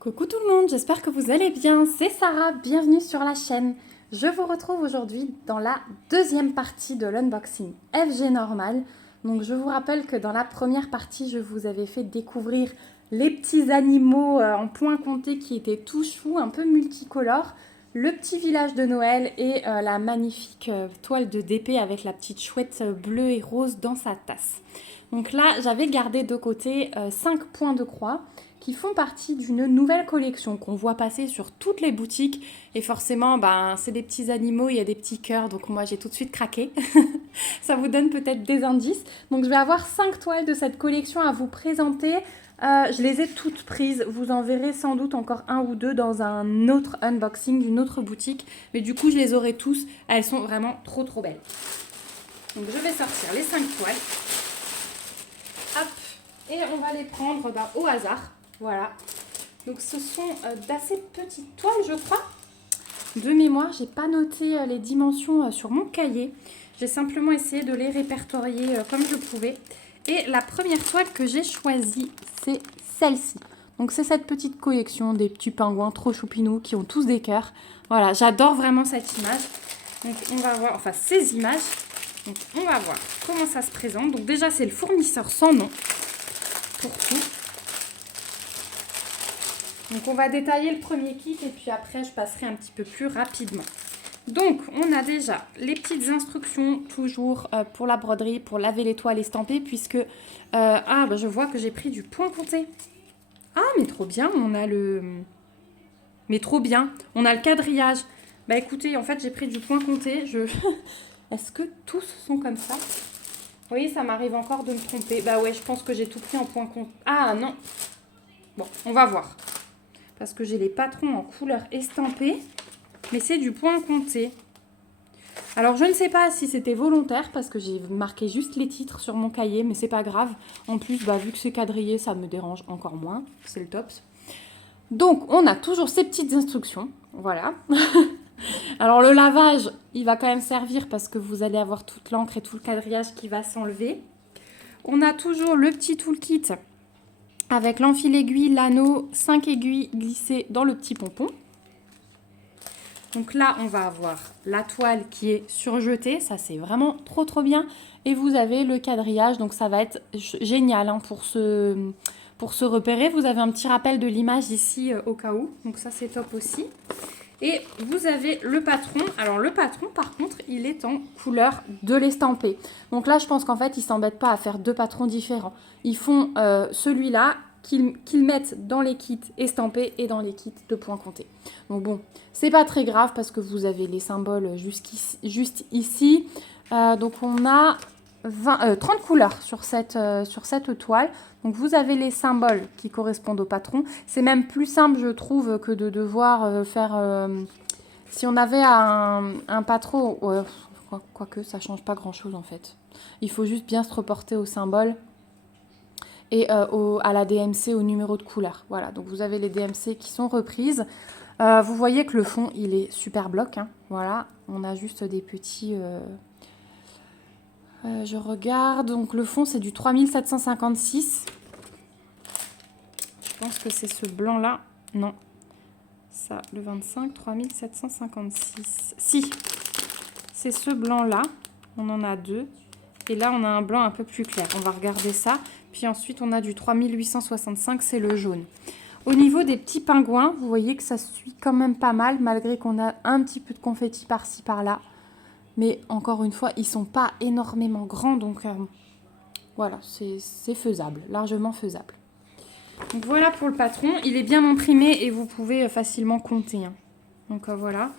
Coucou tout le monde, j'espère que vous allez bien, c'est Sarah, bienvenue sur la chaîne. Je vous retrouve aujourd'hui dans la deuxième partie de l'unboxing FG Normal. Donc je vous rappelle que dans la première partie, je vous avais fait découvrir les petits animaux en point compté qui étaient tout choux, un peu multicolores, le petit village de Noël et la magnifique toile de DP avec la petite chouette bleue et rose dans sa tasse. Donc là, j'avais gardé de côté 5 points de croix qui font partie d'une nouvelle collection qu'on voit passer sur toutes les boutiques. Et forcément, c'est des petits animaux, il y a des petits cœurs, donc moi j'ai tout de suite craqué. Ça vous donne peut-être des indices. Donc je vais avoir 5 toiles de cette collection à vous présenter. Je les ai toutes prises, vous en verrez sans doute encore un ou deux dans un autre unboxing d'une autre boutique. Mais du coup, je les aurai tous, elles sont vraiment trop belles. Donc je vais sortir les 5 toiles. Hop, et on va les prendre au hasard. Voilà, donc ce sont d'assez petites toiles, je crois. De mémoire, j'ai pas noté les dimensions sur mon cahier. J'ai simplement essayé de les répertorier comme je pouvais. Et la première toile que j'ai choisie, c'est celle-ci. Donc c'est cette petite collection des petits pingouins trop choupinous qui ont tous des cœurs. Voilà, j'adore vraiment cette image. Donc on va voir, enfin ces images. Donc on va voir comment ça se présente. Donc déjà c'est le fournisseur sans nom pour tout. Donc on va détailler le premier kit et puis après je passerai un petit peu plus rapidement. Donc on a déjà les petites instructions toujours pour la broderie, pour laver les toiles estampées puisque je vois que j'ai pris du point compté. Ah mais trop bien, on a le... Mais trop bien, on a le quadrillage. Bah écoutez, en fait j'ai pris du point compté. Est-ce que tous sont comme ça? Oui, ça m'arrive encore de me tromper. Bah ouais, je pense que j'ai tout pris en point compté. Ah non. Bon, on va voir. Parce que j'ai les patrons en couleur estampée, mais c'est du point compté. Alors je ne sais pas si c'était volontaire, parce que j'ai marqué juste les titres sur mon cahier, mais c'est pas grave. En plus, vu que c'est quadrillé, ça me dérange encore moins. C'est le top. Donc, on a toujours ces petites instructions. Voilà. Alors le lavage, il va quand même servir parce que vous allez avoir toute l'encre et tout le quadrillage qui va s'enlever. On a toujours le petit toolkit avec l'enfil-aiguille, l'anneau, 5 aiguilles glissées dans le petit pompon. Donc là, on va avoir la toile qui est surjetée. Ça, c'est vraiment trop bien. Et vous avez le quadrillage. Donc ça va être génial pour se repérer. Vous avez un petit rappel de l'image ici au cas où. Donc ça, c'est top aussi. Et vous avez le patron. Alors le patron, par contre, il est en couleur de l'estampé. Donc là, je pense qu'en fait, ils ne s'embêtent pas à faire deux patrons différents. Ils font celui-là qu'ils mettent dans les kits estampés et dans les kits de points comptés. Donc bon, c'est pas très grave parce que vous avez les symboles juste ici. Donc on a 30 couleurs sur cette toile. Donc vous avez les symboles qui correspondent au patron. C'est même plus simple, je trouve, que de devoir faire... si on avait un patron... quoique, ça ne change pas grand-chose en fait. Il faut juste bien se reporter au symbole et à la DMC, au numéro de couleur. Voilà, donc vous avez les DMC qui sont reprises. Vous voyez que le fond, il est super bloc. Hein. Voilà, on a juste des petits... je regarde, donc le fond c'est du 3756. Je pense que c'est ce blanc là. Non, ça, le 25, 3756. Si, c'est ce blanc là. On en a deux. Et là on a un blanc un peu plus clair. On va regarder ça. Puis ensuite on a du 3865, c'est le jaune. Au niveau des petits pingouins, vous voyez que ça suit quand même pas mal, malgré qu'on a un petit peu de confetti par-ci par-là. Mais encore une fois, ils sont pas énormément grands, donc voilà, c'est faisable, largement faisable. Donc voilà pour le patron, il est bien imprimé et vous pouvez facilement compter. Hein. Donc voilà,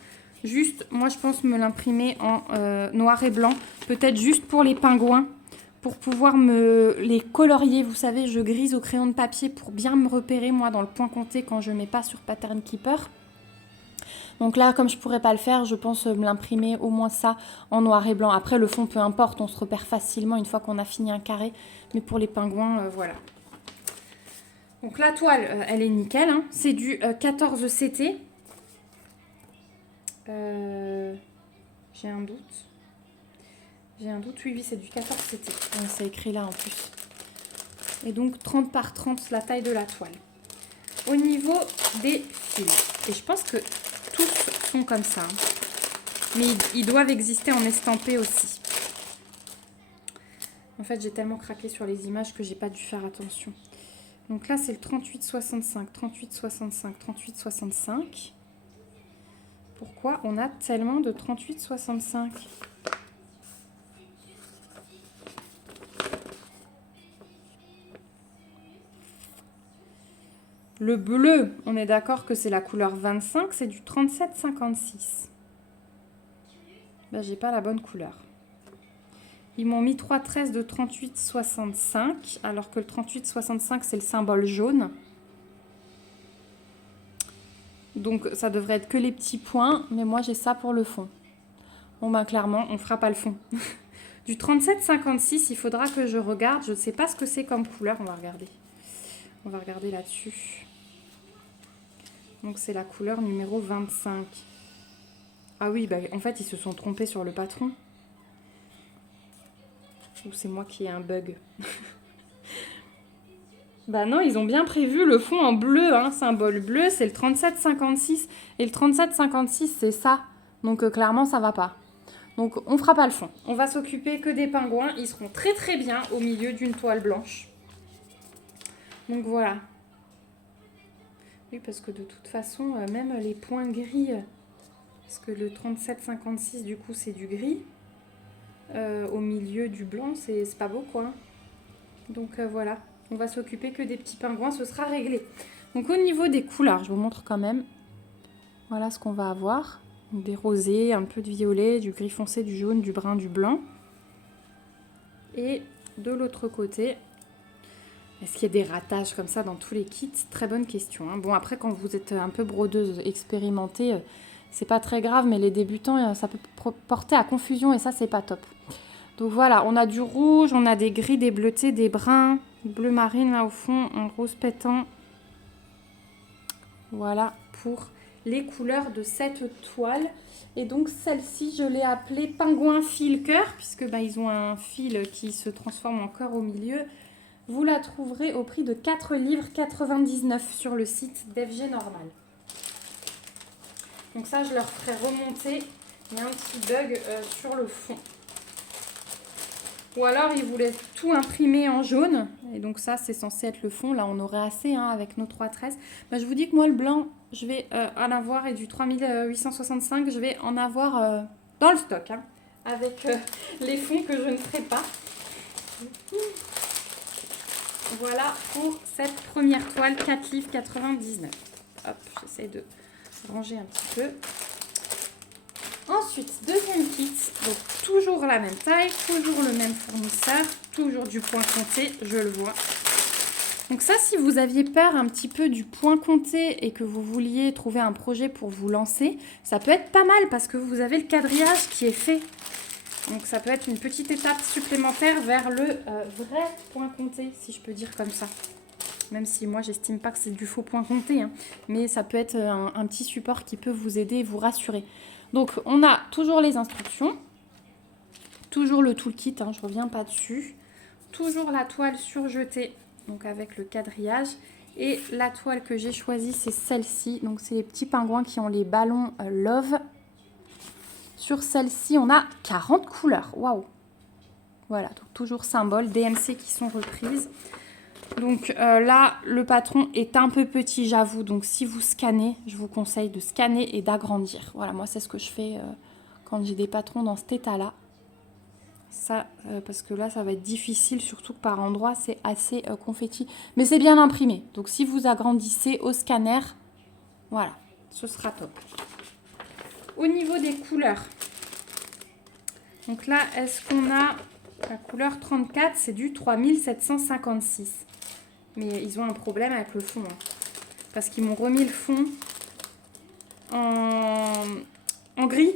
juste, moi je pense me l'imprimer en noir et blanc, peut-être juste pour les pingouins, pour pouvoir me les colorier. Vous savez, je grise au crayon de papier pour bien me repérer, moi, dans le point compté quand je ne mets pas sur Pattern Keeper. Donc là, comme je ne pourrais pas le faire, je pense me l'imprimer au moins ça en noir et blanc. Après, le fond, peu importe, on se repère facilement une fois qu'on a fini un carré. Mais pour les pingouins, voilà. Donc la toile, elle est nickel. Hein. C'est du 14 CT. J'ai un doute. Oui, c'est du 14 CT. C'est écrit là en plus. Et donc 30 par 30, la taille de la toile. Au niveau des fils, et je pense que tous sont comme ça, hein. Mais ils doivent exister en estampé aussi. En fait, j'ai tellement craqué sur les images que j'ai pas dû faire attention. Donc là, c'est le 38,65, 38,65, 38,65. Pourquoi on a tellement de 38,65 ? Le bleu, on est d'accord que c'est la couleur 25, c'est du 37,56. Ben, j'ai pas la bonne couleur. Ils m'ont mis 3,13 de 38,65, alors que le 38,65, c'est le symbole jaune. Donc, ça devrait être que les petits points, mais moi, j'ai ça pour le fond. Bon, ben, clairement, on fera pas le fond. Du 37,56, il faudra que je regarde. Je ne sais pas ce que c'est comme couleur. On va regarder. On va regarder là-dessus. Donc, c'est la couleur numéro 25. Ah oui, bah, en fait, ils se sont trompés sur le patron. Ou c'est moi qui ai un bug. Bah non, ils ont bien prévu le fond en bleu, hein, symbole bleu, c'est le 37,56. Et le 37,56, c'est ça. Donc clairement, ça va pas. Donc on fera pas le fond. On va s'occuper que des pingouins. Ils seront très très bien au milieu d'une toile blanche. Donc voilà. Oui, parce que de toute façon, même les points gris, parce que le 37,56, du coup, c'est du gris. Au milieu du blanc, c'est pas beau, quoi. Donc voilà. On va s'occuper que des petits pingouins, ce sera réglé. Donc au niveau des couleurs, je vous montre quand même. Voilà ce qu'on va avoir. Donc, des rosés, un peu de violet, du gris foncé, du jaune, du brun, du blanc. Et de l'autre côté, est-ce qu'il y a des ratages comme ça dans tous les kits? Très bonne question, hein. Bon, après, quand vous êtes un peu brodeuse expérimentée, c'est pas très grave, mais les débutants, ça peut porter à confusion et ça, c'est pas top. Donc voilà, on a du rouge, on a des gris, des bleutés, des bruns, bleu marine là au fond, un rose pétant. Voilà pour les couleurs de cette toile. Et donc celle-ci, je l'ai appelée pingouin fil cœur, puisque ils ont un fil qui se transforme en cœur au milieu. Vous la trouverez au prix de 4,99 livres sur le site d'FG Normal. Donc ça, je leur ferai remonter. Il y a un petit bug sur le fond. Ou alors, ils voulaient tout imprimer en jaune. Et donc ça, c'est censé être le fond. Là, on aurait assez avec nos 3,13. Je vous dis que moi, le blanc, je vais en avoir. Et du 3865, je vais en avoir dans le stock. Hein, avec les fonds que je ne ferai pas. Voilà pour cette première toile, 4,99 livres. Hop, j'essaie de ranger un petit peu. Ensuite, deuxième kit, donc toujours la même taille, toujours le même fournisseur, toujours du point compté, je le vois. Donc ça, si vous aviez peur un petit peu du point compté et que vous vouliez trouver un projet pour vous lancer, ça peut être pas mal parce que vous avez le quadrillage qui est fait. Donc ça peut être une petite étape supplémentaire vers le vrai point compté, si je peux dire comme ça. Même si moi, j'estime pas que c'est du faux point compté, hein, mais ça peut être un petit support qui peut vous aider et vous rassurer. Donc, on a toujours les instructions, toujours le toolkit, hein, je ne reviens pas dessus, toujours la toile surjetée, donc avec le quadrillage. Et la toile que j'ai choisie, c'est celle-ci. Donc, c'est les petits pingouins qui ont les ballons Love. Sur celle-ci, on a 40 couleurs. Waouh! Voilà, donc toujours symbole, DMC qui sont reprises. Donc là, le patron est un peu petit, j'avoue. Donc si vous scannez, je vous conseille de scanner et d'agrandir. Voilà, moi, c'est ce que je fais quand j'ai des patrons dans cet état-là. Ça, parce que là, ça va être difficile, surtout que par endroits, c'est assez confetti. Mais c'est bien imprimé. Donc si vous agrandissez au scanner, voilà, ce sera top. Au niveau des couleurs, donc là, est-ce qu'on a la couleur 34, c'est du 3756. Mais ils ont un problème avec le fond. Hein, parce qu'ils m'ont remis le fond en gris.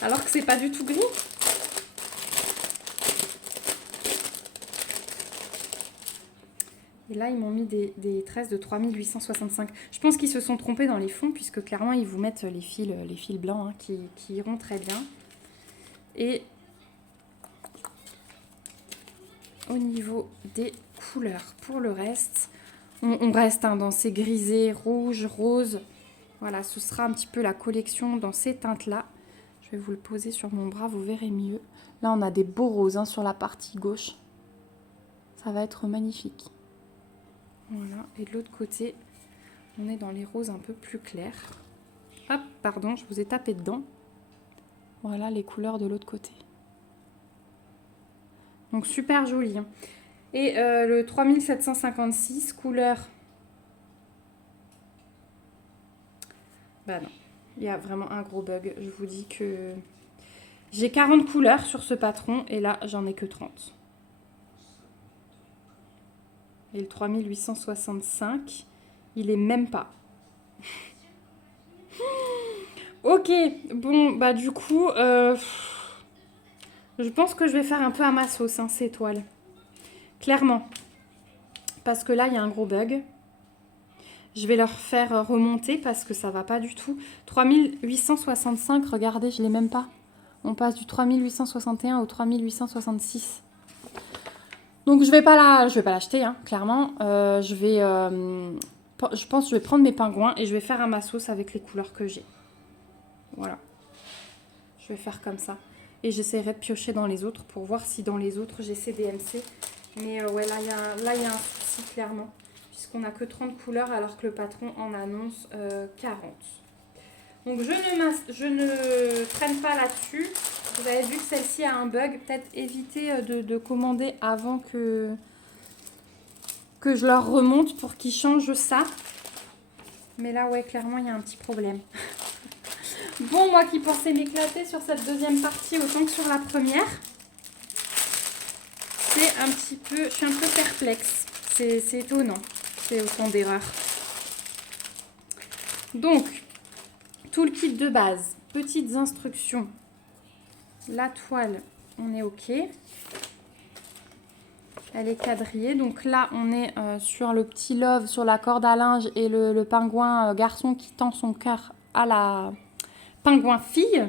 Alors que c'est pas du tout gris. Et là, ils m'ont mis des tresses de 3865. Je pense qu'ils se sont trompés dans les fonds, puisque clairement, ils vous mettent les fils blancs hein, qui iront très bien. Et au niveau des couleurs, pour le reste, On reste hein, dans ces grisés, rouges, roses. Voilà, ce sera un petit peu la collection dans ces teintes-là. Je vais vous le poser sur mon bras, vous verrez mieux. Là, on a des beaux roses hein, sur la partie gauche. Ça va être magnifique. Voilà, et de l'autre côté, on est dans les roses un peu plus clairs. Hop, pardon, je vous ai tapé dedans. Voilà les couleurs de l'autre côté. Donc super joli. Hein. Et le 3756, couleur... Bah non, il y a vraiment un gros bug. Je vous dis que j'ai 40 couleurs sur ce patron et là, j'en ai que 30. Et le 3865, il est même pas. Ok, bon, bah du coup, je pense que je vais faire un peu à ma sauce, hein, ces toiles. Clairement. Parce que là, il y a un gros bug. Je vais leur faire remonter parce que ça va pas du tout. 3865, regardez, je l'ai même pas. On passe du 3861 au 3866. Donc je vais pas l'acheter, hein, clairement. Je pense que je vais prendre mes pingouins et je vais faire à ma sauce avec les couleurs que j'ai. Voilà. Je vais faire comme ça. Et j'essaierai de piocher dans les autres pour voir si dans les autres j'ai ces DMC. Mais ouais, là, il y a un souci, clairement. Puisqu'on n'a que 30 couleurs alors que le patron en annonce 40. Donc je ne traîne pas là-dessus. Vous avez vu que celle-ci a un bug. Peut-être éviter de commander avant que je leur remonte pour qu'ils changent ça. Mais là, ouais, clairement, il y a un petit problème. Bon, moi qui pensais m'éclater sur cette deuxième partie autant que sur la première, c'est un petit peu... Je suis un peu perplexe. C'est étonnant. C'est autant d'erreurs. Donc, tout le kit de base. Petites instructions. La toile, on est OK. Elle est quadrillée. Donc là, on est sur le petit love, sur la corde à linge et le pingouin garçon qui tend son cœur à la pingouin fille.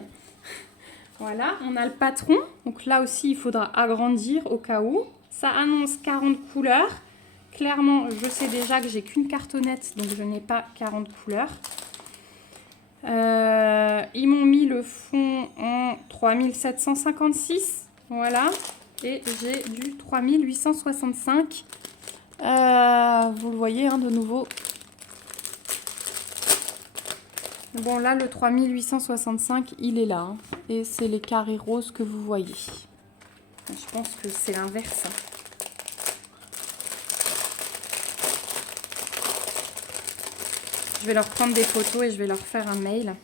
Voilà, on a le patron. Donc là aussi, il faudra agrandir au cas où. Ça annonce 40 couleurs. Clairement, je sais déjà que j'ai qu'une cartonnette, donc je n'ai pas 40 couleurs. Ils m'ont mis le fond en 3756. Voilà. Et j'ai du 3865. Vous le voyez hein, de nouveau. Bon, là, le 3865, il est là. Hein, et c'est les carrés roses que vous voyez. Je pense que c'est l'inverse. Je vais leur prendre des photos et je vais leur faire un mail.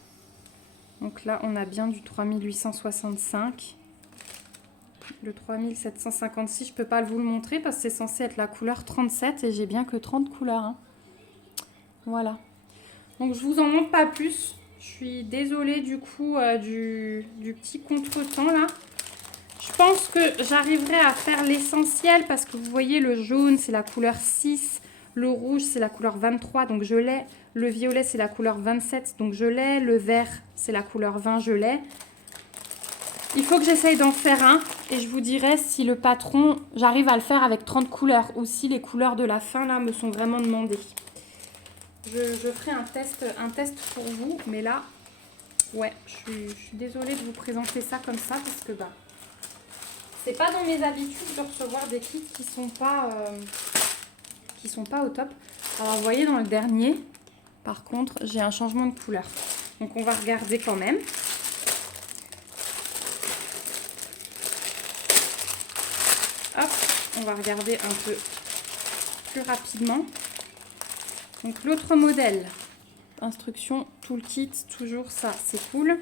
Donc là, on a bien du 3865. Le 3756, je ne peux pas vous le montrer parce que c'est censé être la couleur 37 et j'ai bien que 30 couleurs. Hein. Voilà. Donc je vous en montre pas plus. Je suis désolée du coup du petit contretemps là. Je pense que j'arriverai à faire l'essentiel parce que vous voyez le jaune c'est la couleur 6. Le rouge c'est la couleur 23 donc je l'ai. Le violet c'est la couleur 27 donc je l'ai. Le vert c'est la couleur 20 je l'ai. Il faut que j'essaye d'en faire un et je vous dirai si le patron, j'arrive à le faire avec 30 couleurs ou si les couleurs de la fin là me sont vraiment demandées. Je ferai un test pour vous, mais là, ouais, je suis désolée de vous présenter ça comme ça parce que bah, c'est pas dans mes habitudes de recevoir des kits qui sont pas au top. Alors vous voyez dans le dernier, par contre, j'ai un changement de couleur. Donc on va regarder quand même. Hop, on va regarder un peu plus rapidement. Donc l'autre modèle, instruction, toolkit, toujours ça, c'est cool.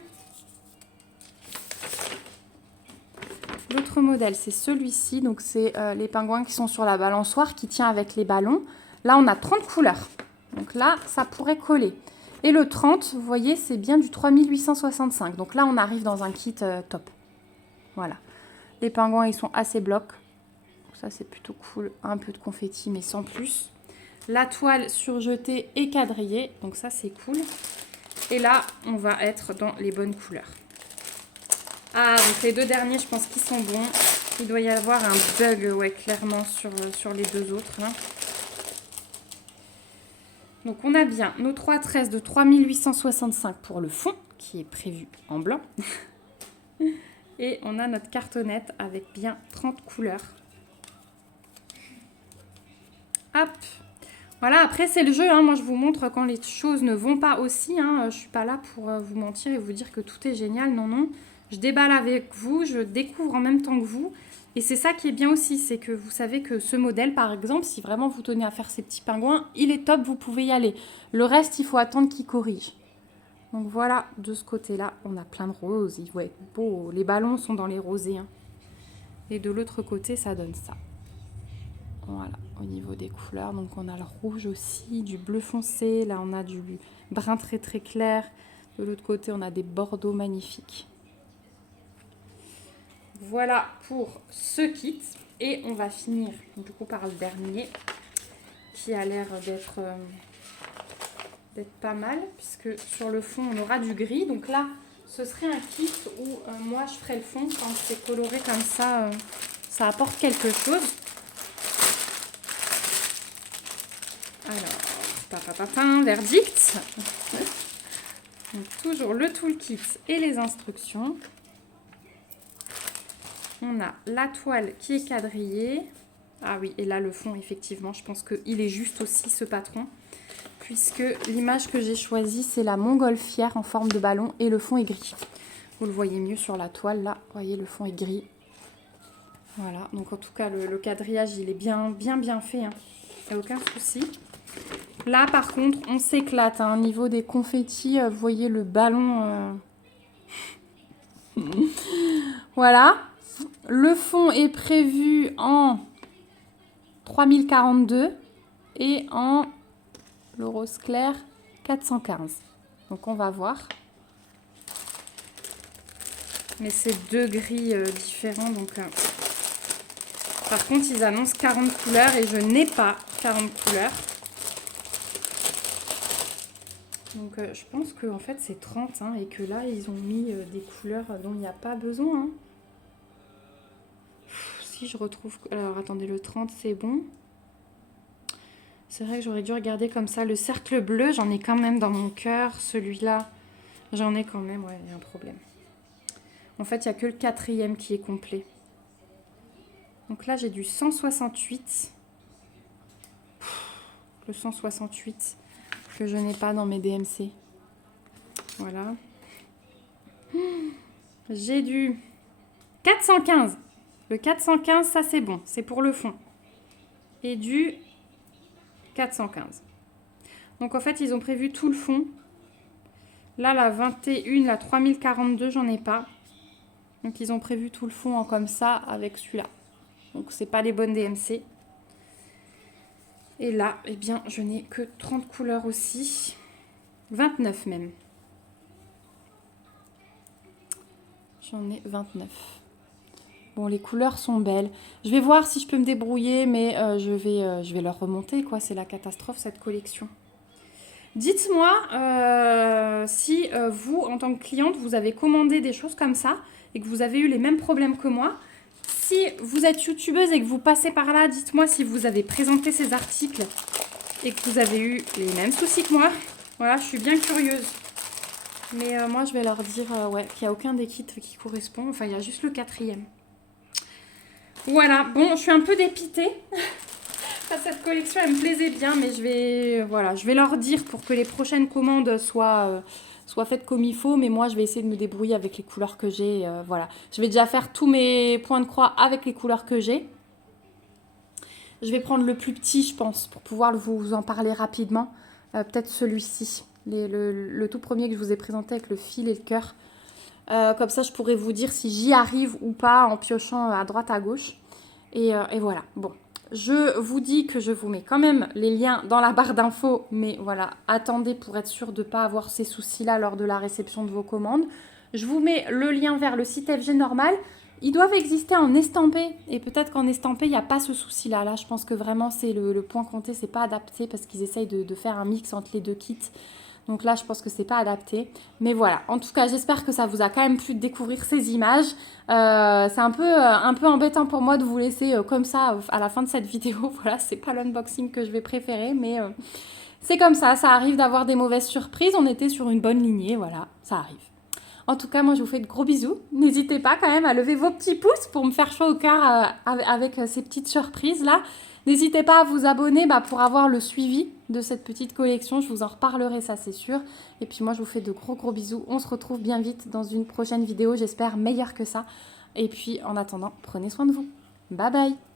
L'autre modèle, c'est celui-ci. Donc c'est les pingouins qui sont sur la balançoire qui tient avec les ballons. Là, on a 30 couleurs. Donc là, ça pourrait coller. Et le 30, vous voyez, c'est bien du 3865. Donc là, on arrive dans un kit top. Voilà. Les pingouins, ils sont assez blocs. Donc ça, c'est plutôt cool. Un peu de confetti, mais sans plus. La toile surjetée et quadrillée. Donc ça, c'est cool. Et là, on va être dans les bonnes couleurs. Ah, donc les deux derniers, je pense qu'ils sont bons. Il doit y avoir un bug, ouais, clairement, sur les deux autres. Hein. Donc on a bien nos 3 tresses de 3865 pour le fond, qui est prévu en blanc. Et on a notre cartonnette avec bien 30 couleurs. Hop. Voilà, après c'est le jeu, hein. Moi je vous montre quand les choses ne vont pas aussi, hein. Je suis pas là pour vous mentir et vous dire que tout est génial, non, non. Je déballe avec vous, je découvre en même temps que vous. Et c'est ça qui est bien aussi, c'est que vous savez que ce modèle, par exemple, si vraiment vous tenez à faire ces petits pingouins, il est top, vous pouvez y aller. Le reste, il faut attendre qu'il corrige. Donc voilà, de ce côté-là, on a plein de roses. Il va être beau. Les ballons sont dans les rosés, hein. Et de l'autre côté, ça donne ça. Voilà, au niveau des couleurs. Donc on a le rouge aussi, du bleu foncé. Là, on a du brun très très clair. De l'autre côté, on a des bordeaux magnifiques. Voilà pour ce kit. Et on va finir du coup par le dernier qui a l'air d'être pas mal, puisque sur le fond on aura du gris. Donc là ce serait un kit où moi je ferais le fond. Quand c'est coloré comme ça, ça apporte quelque chose. Alors, verdict. Donc, toujours le toolkit et les instructions. On a la toile qui est quadrillée. Ah oui, et là le fond, effectivement, je pense qu'il est juste aussi ce patron. Puisque l'image que j'ai choisie, c'est la montgolfière en forme de ballon et le fond est gris. Vous le voyez mieux sur la toile, là, vous voyez, le fond est gris. Voilà, donc en tout cas, le quadrillage, il est bien fait, hein. Il n'y a aucun souci. Là, par contre, on s'éclate, hein. Au niveau des confettis, vous voyez le ballon. Voilà. Le fond est prévu en 3042 et en le rose clair 415. Donc on va voir. Mais c'est deux gris différents. Donc, par contre, ils annoncent 40 couleurs et je n'ai pas 40 couleurs. Donc je pense qu'en fait c'est 30, hein, et que là ils ont mis des couleurs dont il n'y a pas besoin, hein. Si je retrouve... Alors attendez, le 30 c'est bon. C'est vrai que j'aurais dû regarder comme ça. Le cercle bleu, j'en ai quand même dans mon cœur. Celui-là, j'en ai quand même. Ouais, il y a un problème. En fait, il n'y a que le 4e qui est complet. Donc là, j'ai du 168. Le 168 que je n'ai pas dans mes DMC. Voilà. J'ai du 415. Le 415, ça c'est bon. C'est pour le fond. Et du 415. Donc en fait, ils ont prévu tout le fond. Là, la 21, la 3042, j'en ai pas. Donc ils ont prévu tout le fond en comme ça avec celui-là. Donc c'est pas les bonnes DMC. Et là, eh bien, je n'ai que 30 couleurs aussi. 29 même. J'en ai 29. Bon, les couleurs sont belles. Je vais voir si je peux me débrouiller, mais je vais leur remonter, quoi. C'est la catastrophe, cette collection. Dites-moi si vous, en tant que cliente, vous avez commandé des choses comme ça et que vous avez eu les mêmes problèmes que moi. Si vous êtes youtubeuse et que vous passez par là, dites-moi si vous avez présenté ces articles et que vous avez eu les mêmes soucis que moi. Voilà, je suis bien curieuse. Mais moi, je vais leur dire ouais, qu'il n'y a aucun des kits qui correspond. Enfin, il y a juste le 4e. Voilà, bon, je suis un peu dépitée. Cette collection, elle me plaisait bien, mais je vais leur dire pour que les prochaines commandes soient faites comme il faut. Mais moi, je vais essayer de me débrouiller avec les couleurs que j'ai. Voilà, je vais déjà faire tous mes points de croix avec les couleurs que j'ai. Je vais prendre le plus petit, je pense, pour pouvoir vous en parler rapidement. Peut-être celui-ci, le tout premier que je vous ai présenté avec le fil et le cœur. Comme ça, je pourrais vous dire si j'y arrive ou pas en piochant à droite, à gauche. Et voilà, bon. Je vous dis que je vous mets quand même les liens dans la barre d'infos, mais voilà, attendez pour être sûr de ne pas avoir ces soucis-là lors de la réception de vos commandes. Je vous mets le lien vers le site FG Normal. Ils doivent exister en estampé, et peut-être qu'en estampé, il n'y a pas ce souci-là. Là, je pense que vraiment, c'est le point compté, c'est pas adapté parce qu'ils essayent de faire un mix entre les deux kits. Donc là, je pense que c'est pas adapté. Mais voilà, en tout cas, j'espère que ça vous a quand même plu de découvrir ces images. C'est un peu embêtant pour moi de vous laisser comme ça à la fin de cette vidéo. Voilà, c'est pas l'unboxing que je vais préférer, mais C'est comme ça arrive d'avoir des mauvaises surprises. On était sur une bonne lignée, voilà, ça arrive. En tout cas, moi, je vous fais de gros bisous. N'hésitez pas quand même à lever vos petits pouces pour me faire chaud au cœur avec ces petites surprises-là. N'hésitez pas à vous abonner pour avoir le suivi de cette petite collection. Je vous en reparlerai, ça c'est sûr. Et puis moi, je vous fais de gros bisous. On se retrouve bien vite dans une prochaine vidéo, j'espère meilleure que ça. Et puis, en attendant, prenez soin de vous. Bye bye!